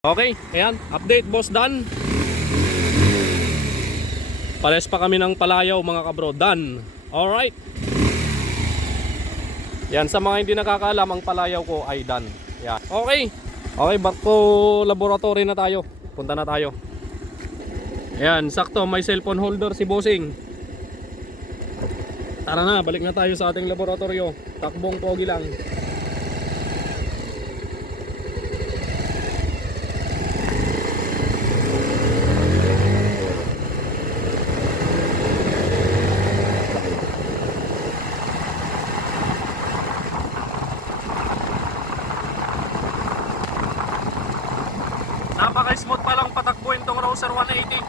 Okay, ayan, update Boss Dan. Pares pa kami ng palayaw mga kabro, Dan. Alright. Yan, sa mga hindi nakakaalam, ang palayaw ko ay Dan. Yan. Okay. Okay, back to laboratory na tayo. Punta na tayo. Ayan, sakto, may cellphone holder si Bossing. Tara na, balik na tayo sa ating laboratorio. Takbong pogi lang. Napaka-smooth pa lang patakbuhin tong Rouser 180.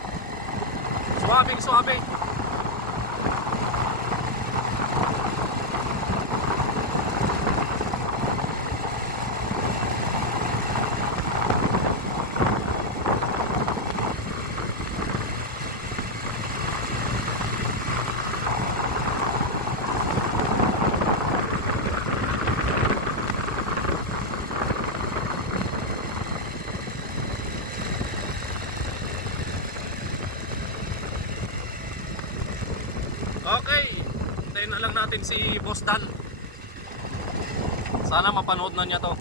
Suwabing suwabe. Okay, hintayin na lang natin si Boss Dan. Sana mapanood na niya to.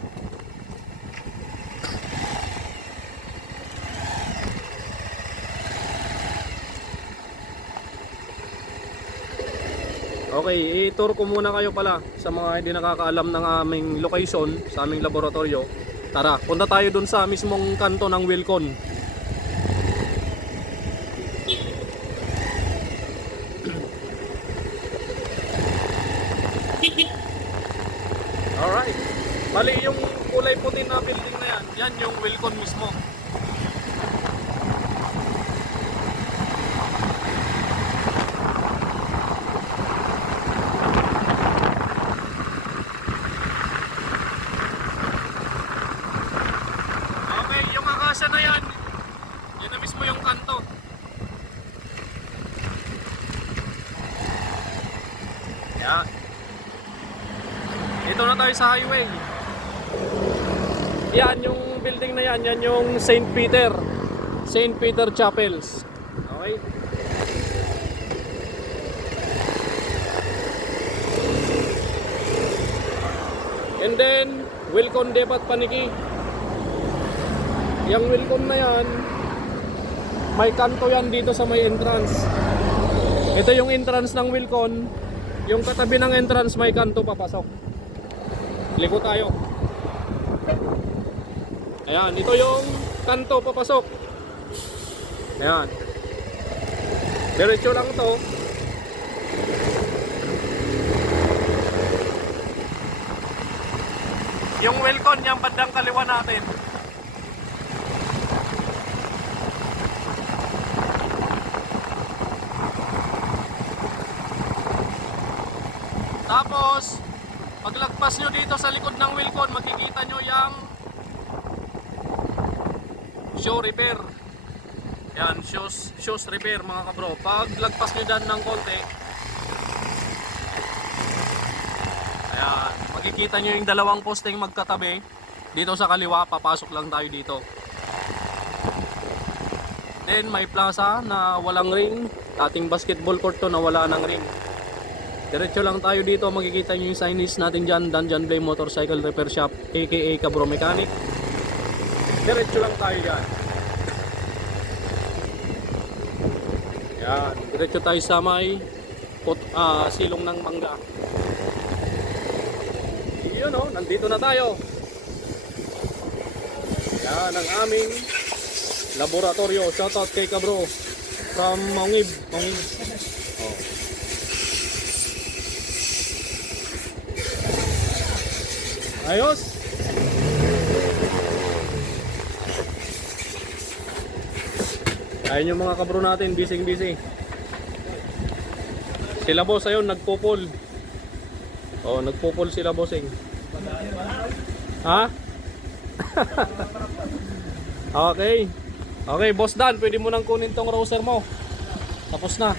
Okay, i-tour ko muna kayo pala sa mga hindi nakakaalam ng aming location, sa aming laboratorio. Tara, punta tayo dun sa mismong kanto ng Wilcon. Alright. Bali yung kulay puti na building na yan, yan yung Wilcon mismo. Okay, yung akasya na yan, yan na mismo yung kanto. Yan. Dito na tayo sa highway. Yan yung building na yan, yan yung St. Peter Chapels. Okay. And then Wilcon Debat Paniki. Yung Wilcon na yan, may kanto yan dito sa may entrance. Ito yung entrance ng Wilcon. Yung katabi ng entrance may kanto papasok. Liko tayo. Ayan, ito yung kanto papasok. Ayan. Diretso lang to. Yung Wilcon, yung bandang kaliwa natin. Tapos paglagpas nyo dito sa likod ng Wilcon, makikita nyo yung show repair. Yan, shoes repair mga kabro. Paglagpas nyo dyan ng konti, ayan, makikita nyo yung dalawang posting magkatabi. Dito sa kaliwa, papasok lang tayo dito. Then may plaza na walang ring. Dating basketball court to na wala ng ring. Diretso lang tayo dito, makikita nyo yung signage natin dyan, Dungeon Blade Motorcycle Repair Shop, aka Cabro Mechanic. Diretso lang tayo dyan. Yan, diretso tayo sa may silong ng mangga. Yun o, nandito na tayo. Yan ang aming laboratorio. Shoutout kay Cabro from Maungib. Oh. Ayos. Ayun yung mga kabro natin, busy. Sila boss ayun, nagpupul. Oh, nagpupul sila bossing. Ha? Okay. Okay, Boss Dan, pwede mo nang kunin tong Rouser mo. Tapos na.